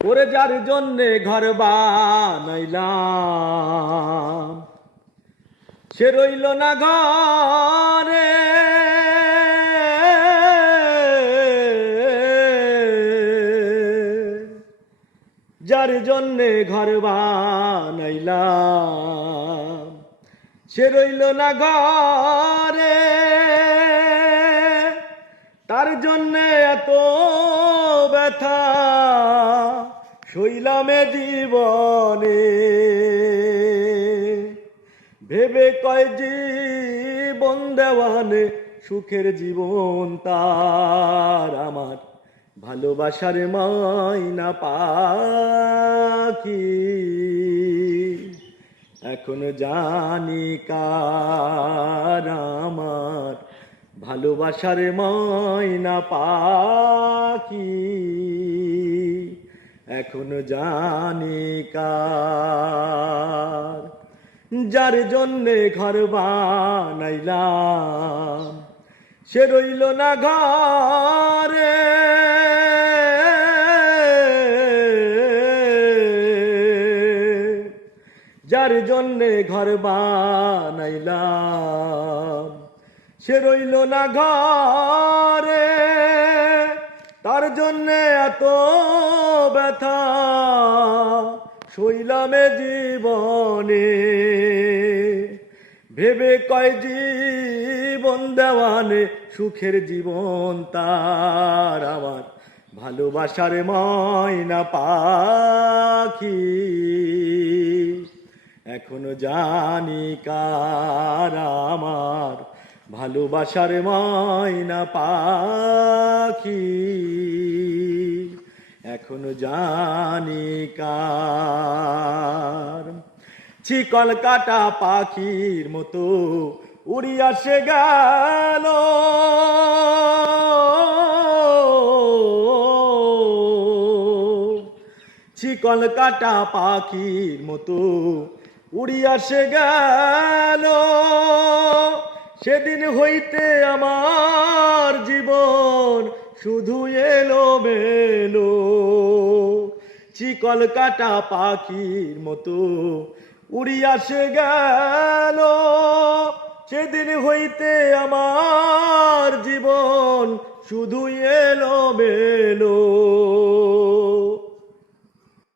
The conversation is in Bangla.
ওরে যার জন্যে ঘর বানাইলাম সে রইল না ঘরে, যার জন্যে ঘর বানাইলাম সে রইল না ঘরে, তার জন্যে এত ব্যথা সইলামে জীবনে, ভেবে কয় জীবন দেওয়ানে সুখের জীবন তার আমার ভালোবাসার ময়না পাখি। এখন জানি কার আমার ভালোবাসার ময়না পাখি, এখন জানি কার। যার জন্যে ঘর বানাইলাম সে রইল না ঘরে, যার জন্যে ঘর বানাইলাম সে রইল না ঘরে, তার জন্যে এত ব্যথা সইলামে জীবনে, ভেবে কয় জীবন দেওয়ানে সুখের জীবন তার আমার ভালোবাসার ময়না পাখি। এখনো জানি কার আমার ভালোবাসার ময়না পাখি, এখনো জানি কার। শিকল কাটা পাখির মতো উড়িয়া সে গেল, শিকল কাটা পাখির মতো উড়িয়া সে গেল, সেদিন হইতে আমার জীবন শুধু এলো মেলো, শিকল কাটা পাখির মতো উড়িয়া সে গেল, সেদিন হইতে আমার জীবন শুধু এলো মেলো।